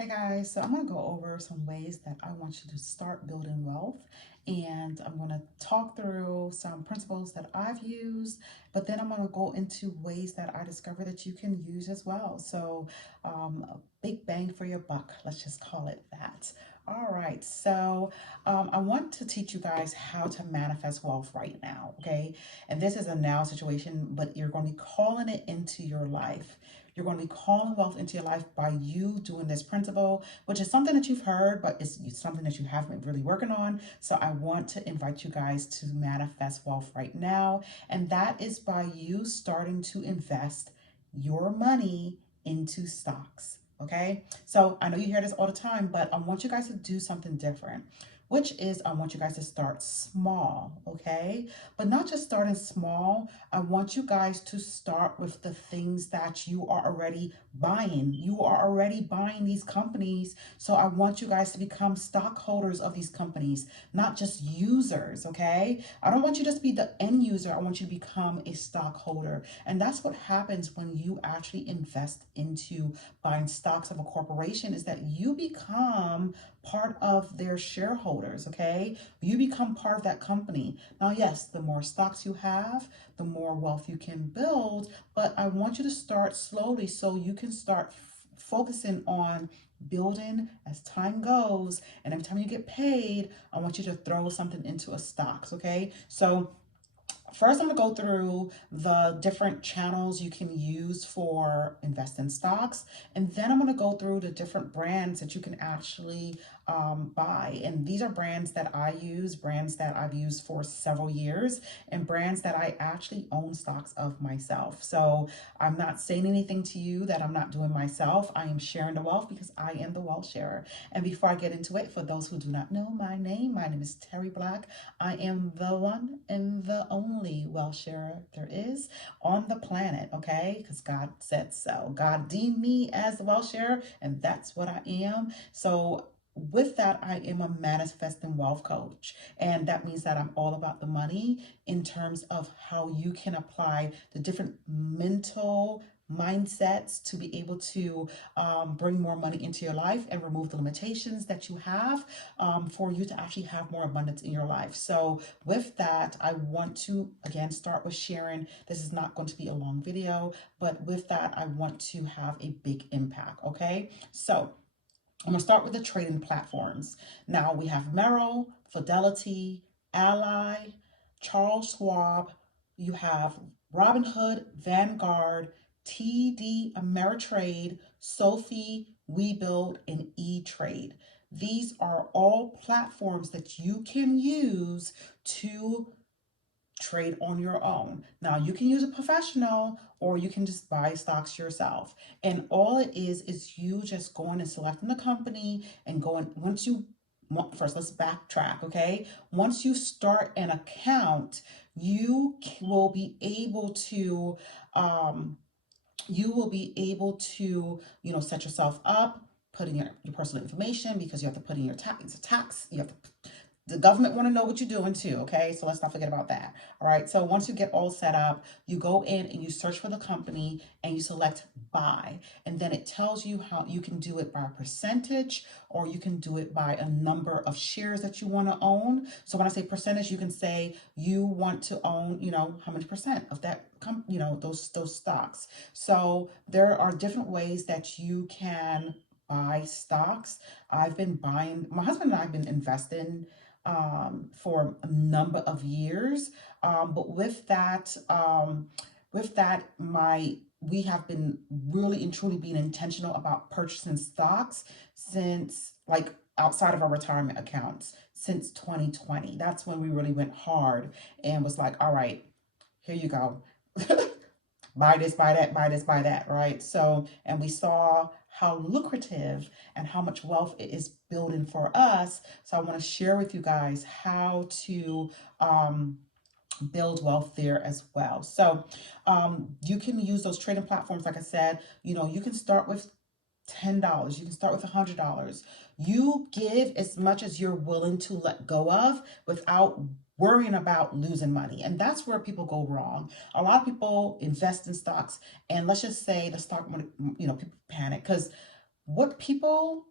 Hey guys, so I'm going to go over some ways that I want you to start building wealth. And I'm going to talk through some principles that I've used, but then I'm going to go into ways that I discover that you can use as well. So, a big bang for your buck, let's just call it that. All right, so I want to teach you guys how to manifest wealth right now, okay? And this is a now situation, but you're going to be calling it into your life. You're going to be calling wealth into your life by you doing this principle, which is something that you've heard, but it's something that you haven't been really working on. So I want to invite you guys to manifest wealth right now. And that is by you starting to invest your money into stocks. Okay. So I know you hear this all the time, but I want you guys to do something different, which is I want you guys to start small. Okay. But not just starting small. I want you guys to start with the things that you are already buying. You are already buying these companies. So I want you guys to become stockholders of these companies, not just users, okay? I don't want you to just be the end user. I want you to become a stockholder. And that's what happens when you actually invest into buying stocks of a corporation is that you become part of their shareholders, okay? You become part of that company. Now, yes, the more stocks you have, the more wealth you can build, but I want you to start slowly so you can start focusing on building as time goes. And every time you get paid, I want you to throw something into a stocks, okay? So first, I'm going to go through the different channels you can use for investing stocks. And then I'm going to go through the different brands that you can actually buy. And these are brands that I use, brands that I've used for several years, and brands that I actually own stocks of myself. So I'm not saying anything to you that I'm not doing myself. I am sharing the wealth because I am the wealth sharer. And before I get into it, for those who do not know my name is Terry Black. I am the one and the only wealth sharer there is on the planet, okay? Because God said so. God deemed me as the wealth sharer, and that's what I am. So with that, I am a manifesting wealth coach. And that means that I'm all about the money in terms of how you can apply the different mental mindsets to be able to bring more money into your life and remove the limitations that you have for you to actually have more abundance in your life. So with that, I want to again start with sharing. This is not going to be a long video, but with that, I want to have a big impact. Okay, so I'm gonna start with the trading platforms. Now we have Merrill, Fidelity, Ally, Charles Schwab. You have Robinhood, Vanguard, TD Ameritrade, Sophie, WeBuild, and E-Trade. These are all platforms that you can use to trade on your own. Now, you can use a professional or you can just buy stocks yourself. And all it is you just going and selecting the company and going, once you, first let's backtrack, okay? Once you start an account, you will be able to, um, set yourself up, put in your personal information because you have to put in your tax, you have to the government want to know what you're doing too, okay? So let's not forget about that. All right. So once you get all set up, you go in and you search for the company and you select buy. And then it tells you how you can do it by a percentage or you can do it by a number of shares that you want to own. So when I say percentage, you can say you want to own, how many percent of that those stocks. So there are different ways that you can buy stocks. I've been buying, my husband and I have been investing for a number of years. But with that, we have been really and truly being intentional about purchasing stocks since like outside of our retirement accounts since 2020. That's when we really went hard and was like, all right, here you go. Buy this, buy that, buy this, buy that, right? So, and we saw how lucrative and how much wealth it is building for us. So, I want to share with you guys how to build wealth there as well. So, you can use those trading platforms, like I said, you can start with $10, you can start with $100. You give as much as you're willing to let go of without worrying about losing money. And that's where people go wrong. A lot of people invest in stocks and let's just say the stock market, people panic because What people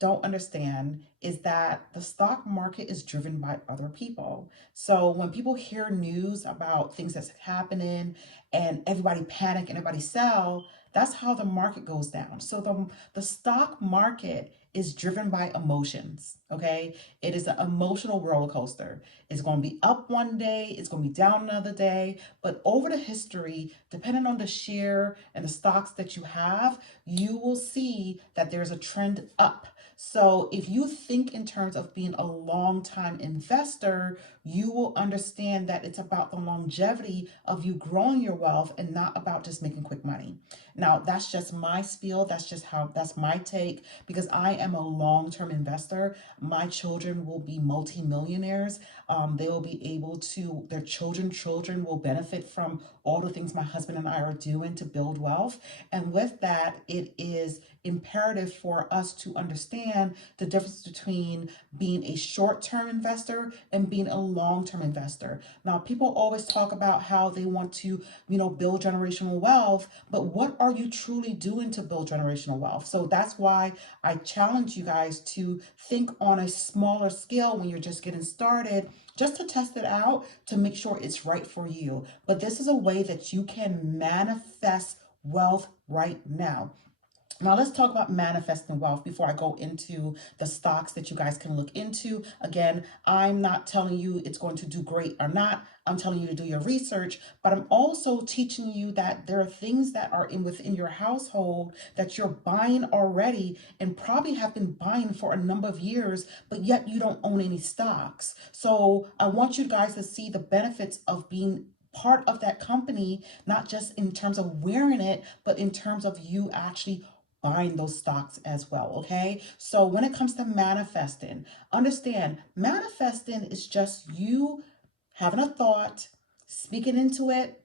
don't understand is that the stock market is driven by other people. So when people hear news about things that's happening and everybody panic and everybody sell, that's how the market goes down. So the stock market is driven by emotions, okay? It is an emotional roller coaster. It's going to be up one day, it's going to be down another day, but over the history, depending on the share and the stocks that you have, you will see that there's a trend up. So if you think in terms of being a long-time investor, you will understand that it's about the longevity of you growing your wealth and not about just making quick money. Now, that's just my spiel. That's my take, because I am a long-term investor. My children will be multimillionaires. They will be able to, their children will benefit from all the things my husband and I are doing to build wealth. And with that, it is imperative for us to understand the difference between being a short-term investor and being a long-term investor. Now, people always talk about how they want to, build generational wealth, but what are you truly doing to build generational wealth? So that's why I challenge you guys to think on a smaller scale when you're just getting started, just to test it out to make sure it's right for you. But this is a way that you can manifest wealth right now. Now, let's talk about manifesting wealth before I go into the stocks that you guys can look into. Again, I'm not telling you it's going to do great or not. I'm telling you to do your research, but I'm also teaching you that there are things that are within your household that you're buying already and probably have been buying for a number of years, but yet you don't own any stocks. So I want you guys to see the benefits of being part of that company, not just in terms of wearing it, but in terms of you actually buying those stocks as well. Okay, so when it comes to manifesting, understand manifesting is just you having a thought, speaking into it,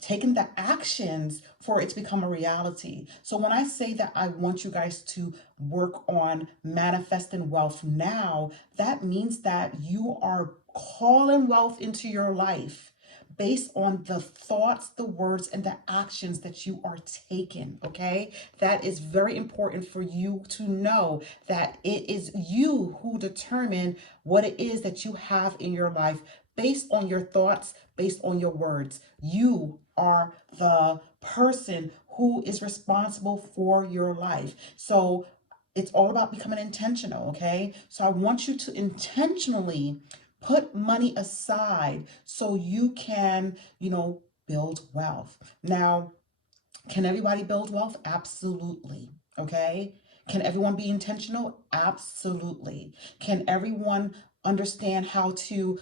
taking the actions for it to become a reality. So when I say that I want you guys to work on manifesting wealth now, that means that you are calling wealth into your life based on the thoughts, the words, and the actions that you are taking. Okay, that is very important for you to know, that it is you who determine what it is that you have in your life based on your thoughts, based on your words. You are the person who is responsible for your life. So it's all about becoming intentional, okay? So I want you to intentionally put money aside so you can, build wealth. Now, can everybody build wealth? Absolutely. Okay. Can everyone be intentional? Absolutely. Can everyone understand how to,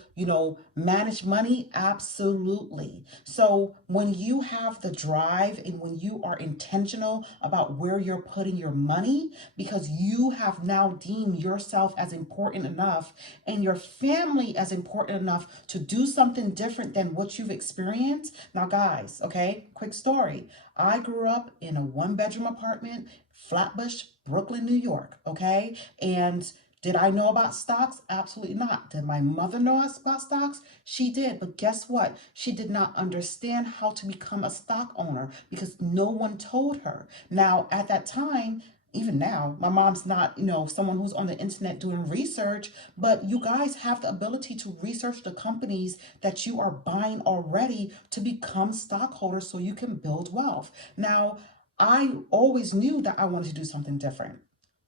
manage money? Absolutely. So when you have the drive and when you are intentional about where you're putting your money, because you have now deemed yourself as important enough and your family as important enough to do something different than what you've experienced. Now, guys, okay, quick story. I grew up in a one-bedroom apartment, Flatbush, Brooklyn, New York, okay? And did I know about stocks? Absolutely not. Did my mother know about stocks? She did. But guess what? She did not understand how to become a stock owner because no one told her. Now, at that time, even now, my mom's not, someone who's on the internet doing research, but you guys have the ability to research the companies that you are buying already to become stockholders so you can build wealth. Now, I always knew that I wanted to do something different.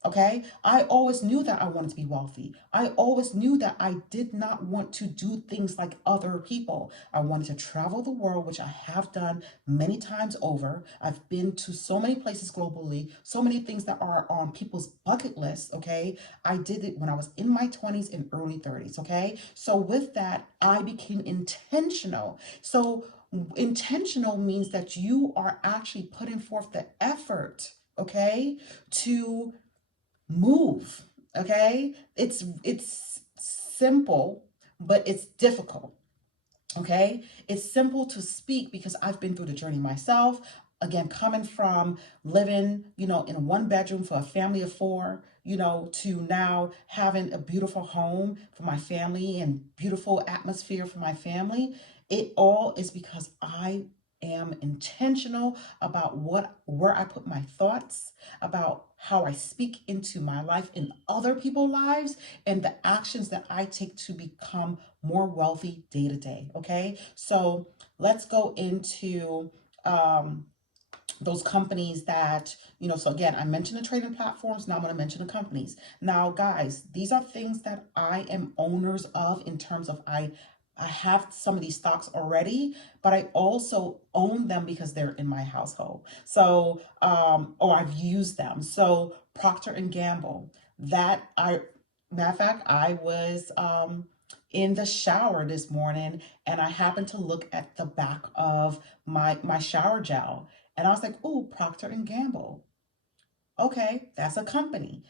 Okay, I always knew that I wanted to be wealthy. I always knew that I did not want to do things like other people. I wanted to travel the world, which I have done many times over. I've been to so many places globally, so many things that are on people's bucket list. Okay, I did it when I was in my 20s and early 30s. Okay, so with that, I became intentional. So intentional means that you are actually putting forth the effort, okay, to move. Okay, it's simple, but it's difficult. Okay, it's simple to speak because I've been through the journey myself. Again, coming from living, in a one bedroom for a family of four, to now having a beautiful home for my family and beautiful atmosphere for my family. It all is because I am intentional about where I put my thoughts, about how I speak into my life and other people's lives, and the actions that I take to become more wealthy day to day. Okay, so let's go into those companies that, so again, I mentioned the trading platforms. Now I'm going to mention the companies. Now, guys, these are things that I am owners of, in terms of I have some of these stocks already, but I also own them because they're in my household. So, or I've used them. So Procter and Gamble, matter of fact, I was in the shower this morning, and I happened to look at the back of my shower gel, and I was like, "Ooh, Procter and Gamble. Okay, that's a company."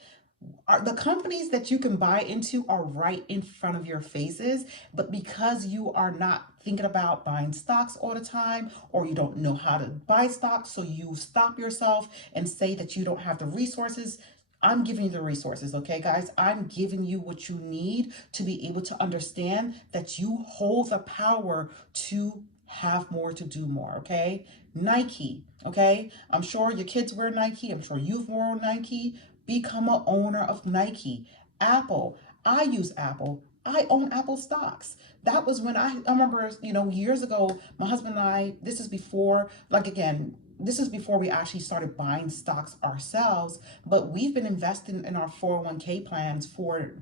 Are the companies that you can buy into are right in front of your faces, but because you are not thinking about buying stocks all the time, or you don't know how to buy stocks, so you stop yourself and say that you don't have the resources. I'm giving you the resources, okay, guys? I'm giving you what you need to be able to understand that you hold the power to have more, to do more, okay? Nike, okay? I'm sure your kids wear Nike. I'm sure you've worn Nike. Become a owner of Nike. Apple, I use Apple. I own Apple stocks. That was when I remember, years ago, my husband and I, this is before, like, again, this is before we actually started buying stocks ourselves, but we've been investing in our 401k plans for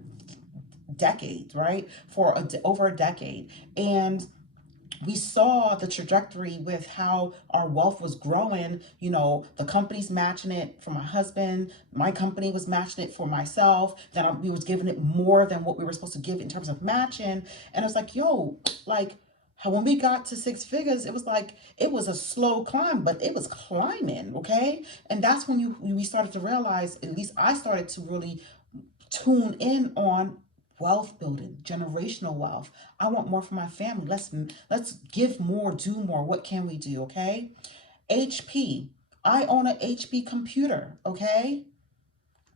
decades, right? Over a decade. And we saw the trajectory with how our wealth was growing. The company's matching it for my husband, my company was matching it for myself, then we was giving it more than what we were supposed to give in terms of matching. And I was like, yo, like, how when we got to six figures, it was like, it was a slow climb, but it was climbing, okay? And that's when we started to realize, at least I started to really tune in on wealth building, generational wealth. I want more for my family. Let's give more, do more. What can we do? Okay. HP. I own an HP computer. Okay.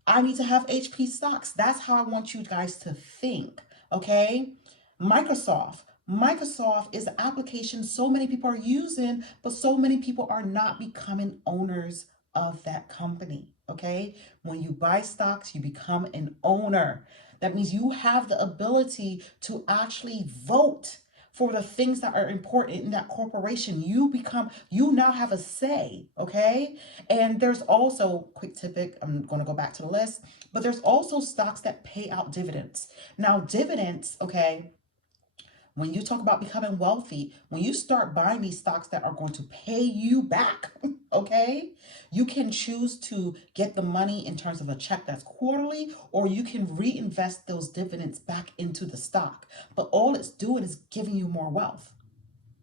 I need to have HP stocks. That's how I want you guys to think. Okay. Microsoft. Microsoft is an application so many people are using, but so many people are not becoming owners of that company. Okay. When you buy stocks, you become an owner. That means you have the ability to actually vote for the things that are important in that corporation. You now have a say, okay? And there's also, quick tidbit, I'm going to go back to the list, but there's also stocks that pay out dividends. Now, dividends, okay, when you talk about becoming wealthy, when you start buying these stocks that are going to pay you back, okay, you can choose to get the money in terms of a check that's quarterly, or you can reinvest those dividends back into the stock. But all it's doing is giving you more wealth.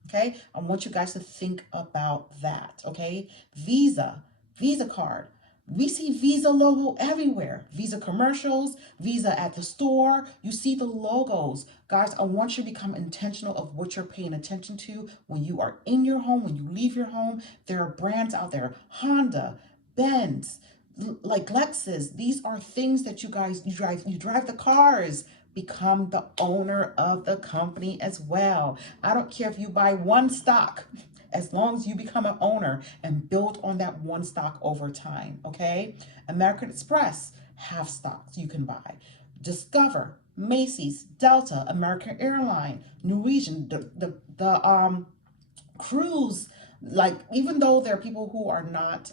Okay, I want you guys to think about that. Okay, Visa card. We see Visa logo everywhere. Visa commercials, Visa at the store. You see the logos. Guys, I want you to become intentional of what you're paying attention to when you are in your home, when you leave your home. There are brands out there, Honda, Benz, like Lexus. These are things that you drive the cars. Become the owner of the company as well. I don't care if you buy one stock, as long as you become an owner and build on that one stock over time. Okay. American Express have stocks you can buy. Discover, Macy's, Delta, American Airline, Norwegian, the cruise. Like, even though there are people who are not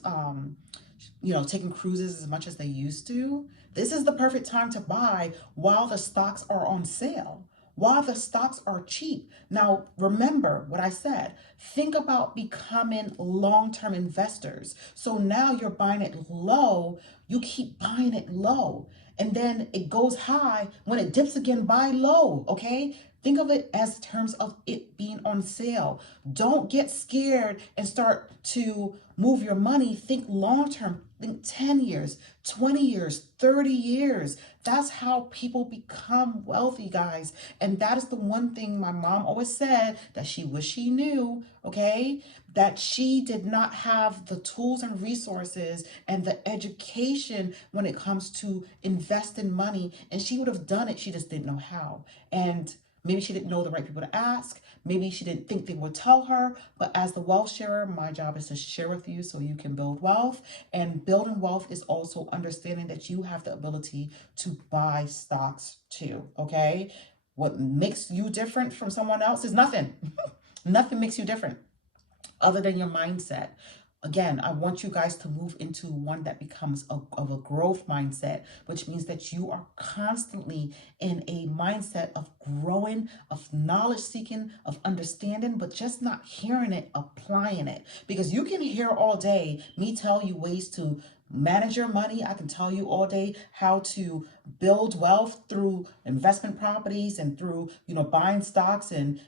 taking cruises as much as they used to, this is the perfect time to buy while the stocks are on sale, while the stocks are cheap. Now, remember what I said. Think about becoming long-term investors. So now you're buying it low, you keep buying it low, and then it goes high. When it dips again, buy low, okay? Think of it as terms of it being on sale. Don't get scared and start to move your money. Think long term. Think 10 years, 20 years, 30 years. That's how people become wealthy, guys. And that is the one thing my mom always said that she wished she knew, okay? That she did not have the tools and resources and the education when it comes to investing money. And she would have done it, she just didn't know how. And Maybe she didn't know the right people to ask. Maybe she didn't think they would tell her. But as the wealth sharer, my job is to share with you so you can build wealth. And building wealth is also understanding that you have the ability to buy stocks too. Okay. What makes you different from someone else is nothing. Nothing makes you different other than your mindset. Again, I want you guys to move into one that becomes of a growth mindset, which means that you are constantly in a mindset of growing, of knowledge seeking, of understanding, but just not hearing it, applying it. Because you can hear all day me tell you ways to manage your money. I can tell you all day how to build wealth through investment properties and through, buying stocks and,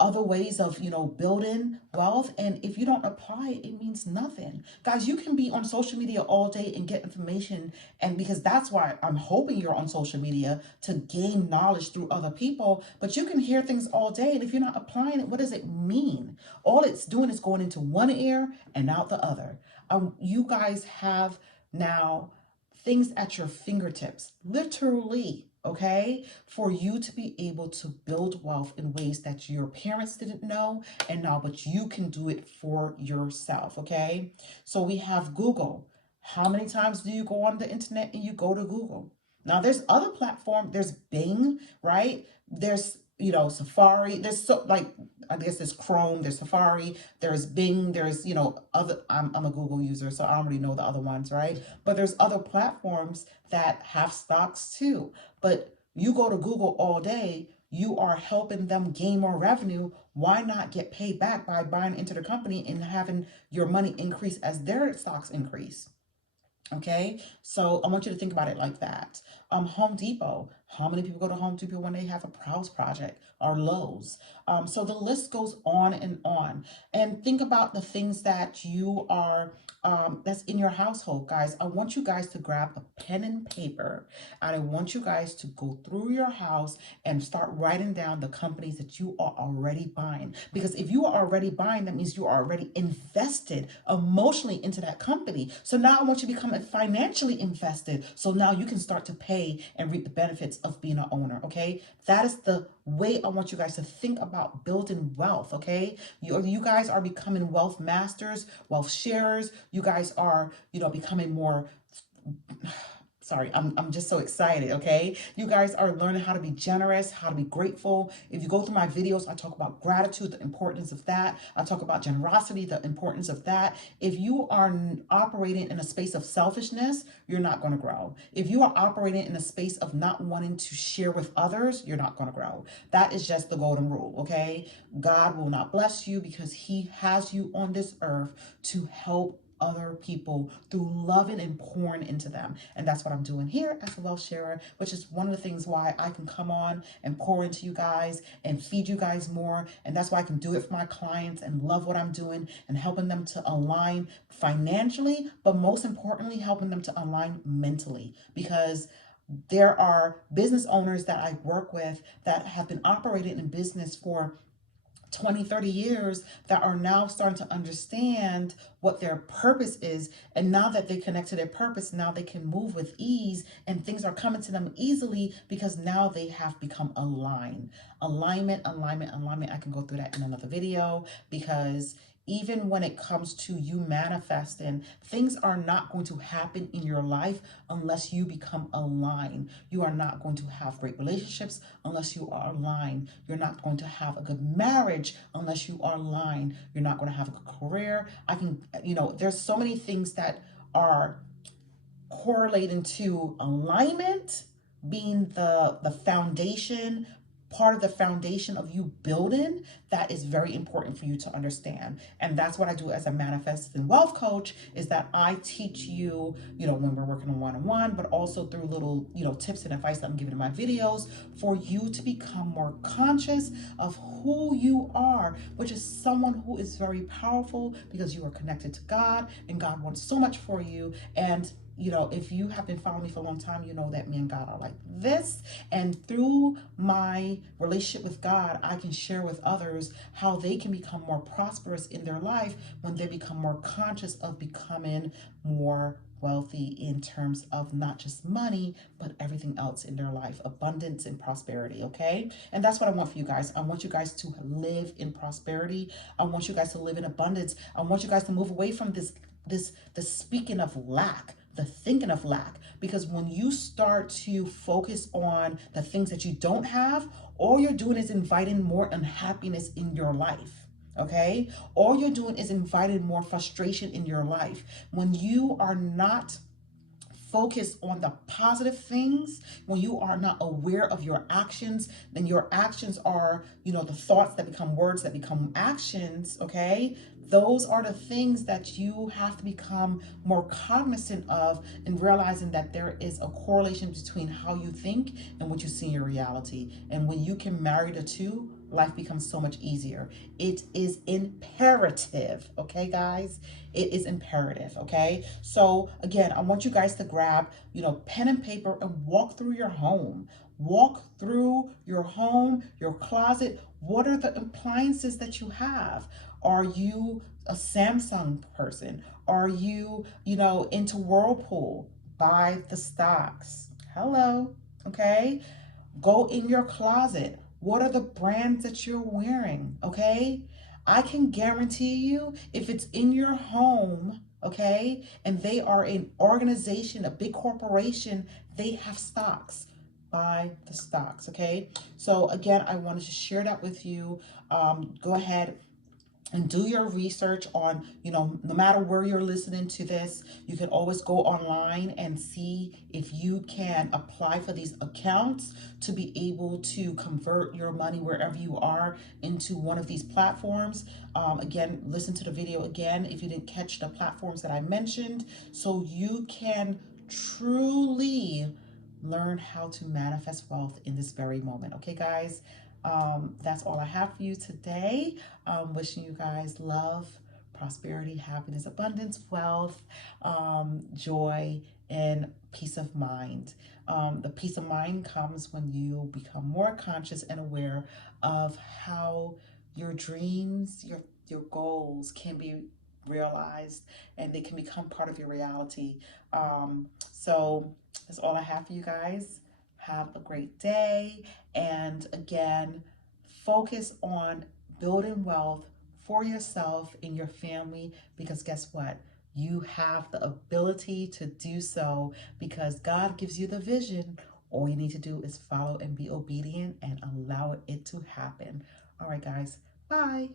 other ways of, building wealth. And if you don't apply it, it means nothing. Guys, you can be on social media all day and get information. And because that's why I'm hoping you're on social media, to gain knowledge through other people. But you can hear things all day. And if you're not applying it, what does it mean? All it's doing is going into one ear and out the other. You guys have now things at your fingertips, literally, okay, for you to be able to build wealth in ways that your parents didn't know and now, but you can do it for yourself, okay? So we have Google. How many times do you go on the internet and you go to Google? Now there's other platform, there's Bing, right? There's, Safari. There's so like, I guess there's Chrome, there's Safari, there's Bing, there's, other, I'm a Google user, so I don't really know the other ones, right? But there's other platforms that have stocks too. But you go to Google all day, you are helping them gain more revenue. Why not get paid back by buying into the company and having your money increase as their stocks increase? Okay, so I want you to think about it like that. Home Depot. How many people go to Home Depot when they have a house project, or Lowe's? So the list goes on and on. And think about the things that you are that's in your household, guys. I want you guys to grab a pen and paper, and I want you guys to go through your house and start writing down the companies that you are already buying. Because if you are already buying, that means you are already invested emotionally into that company. So now I want you to become financially invested. So now you can start to pay and reap the benefits of being an owner. Okay. That is the way I want you guys to think about building wealth. Okay. You guys are becoming wealth masters, wealth sharers. You guys are, becoming more. Sorry, I'm just so excited, okay? You guys are learning how to be generous, how to be grateful. If you go through my videos, I talk about gratitude, the importance of that. I talk about generosity, the importance of that. If you are operating in a space of selfishness, you're not going to grow. If you are operating in a space of not wanting to share with others, you're not going to grow. That is just the golden rule, okay? God will not bless you because he has you on this earth to help other people through loving and pouring into them. And that's what I'm doing here as a wealth sharer, which is one of the things why I can come on and pour into you guys and feed you guys more. And that's why I can do it for my clients and love what I'm doing and helping them to align financially, but most importantly, helping them to align mentally. Because there are business owners that I work with that have been operating in business for 20, 30 years that are now starting to understand what their purpose is. And now that they connect to their purpose, now they can move with ease and things are coming to them easily because now they have become aligned. Alignment, alignment, alignment. I can go through that in another video because even when it comes to you manifesting, things are not going to happen in your life unless you become aligned. You are not going to have great relationships unless you are aligned. You're not going to have a good marriage unless you are aligned. You're not going to have a good career. There's so many things that are correlating to alignment being the foundation, part of the foundation of you building. That is very important for you to understand. And that's what I do as a manifesting wealth coach, is that I teach you, when we're working on one-on-one, but also through little, tips and advice that I'm giving in my videos for you to become more conscious of who you are, which is someone who is very powerful because you are connected to God and God wants so much for you. And if you have been following me for a long time, you know that me and God are like this. And through my relationship with God, I can share with others how they can become more prosperous in their life when they become more conscious of becoming more wealthy in terms of not just money, but everything else in their life, abundance and prosperity, okay? And that's what I want for you guys. I want you guys to live in prosperity. I want you guys to live in abundance. I want you guys to move away from the speaking of lack, the thinking of lack. Because when you start to focus on the things that you don't have, all you're doing is inviting more unhappiness in your life. Okay? All you're doing is inviting more frustration in your life. When you are not focus on the positive things, when you are not aware of your actions, then your actions are, the thoughts that become words that become actions, okay? Those are the things that you have to become more cognizant of, and realizing that there is a correlation between how you think and what you see in your reality. And when you can marry the two, life becomes so much easier. It is imperative, okay, guys? It is imperative, okay? So again, I want you guys to grab, pen and paper and walk through your home. Walk through your home, your closet. What are the appliances that you have? Are you a Samsung person? Are you, into Whirlpool? Buy the stocks. Hello, okay? Go in your closet. What are the brands that you're wearing? Okay. I can guarantee you, if it's in your home, okay, and they are an organization, a big corporation, they have stocks. Buy the stocks, okay? So, again, I wanted to share that with you. Go ahead and do your research on, no matter where you're listening to this, you can always go online and see if you can apply for these accounts to be able to convert your money wherever you are into one of these platforms. Again, listen to the video again if you didn't catch the platforms that I mentioned, so you can truly learn how to manifest wealth in this very moment. Okay, guys? That's all I have for you today. Wishing you guys love, prosperity, happiness, abundance, wealth, joy, and peace of mind. The peace of mind comes when you become more conscious and aware of how your dreams, your goals can be realized, and they can become part of your reality. So that's all I have for you guys. Have a great day. And again, focus on building wealth for yourself and your family, because guess what? You have the ability to do so because God gives you the vision. All you need to do is follow and be obedient and allow it to happen. All right, guys. Bye.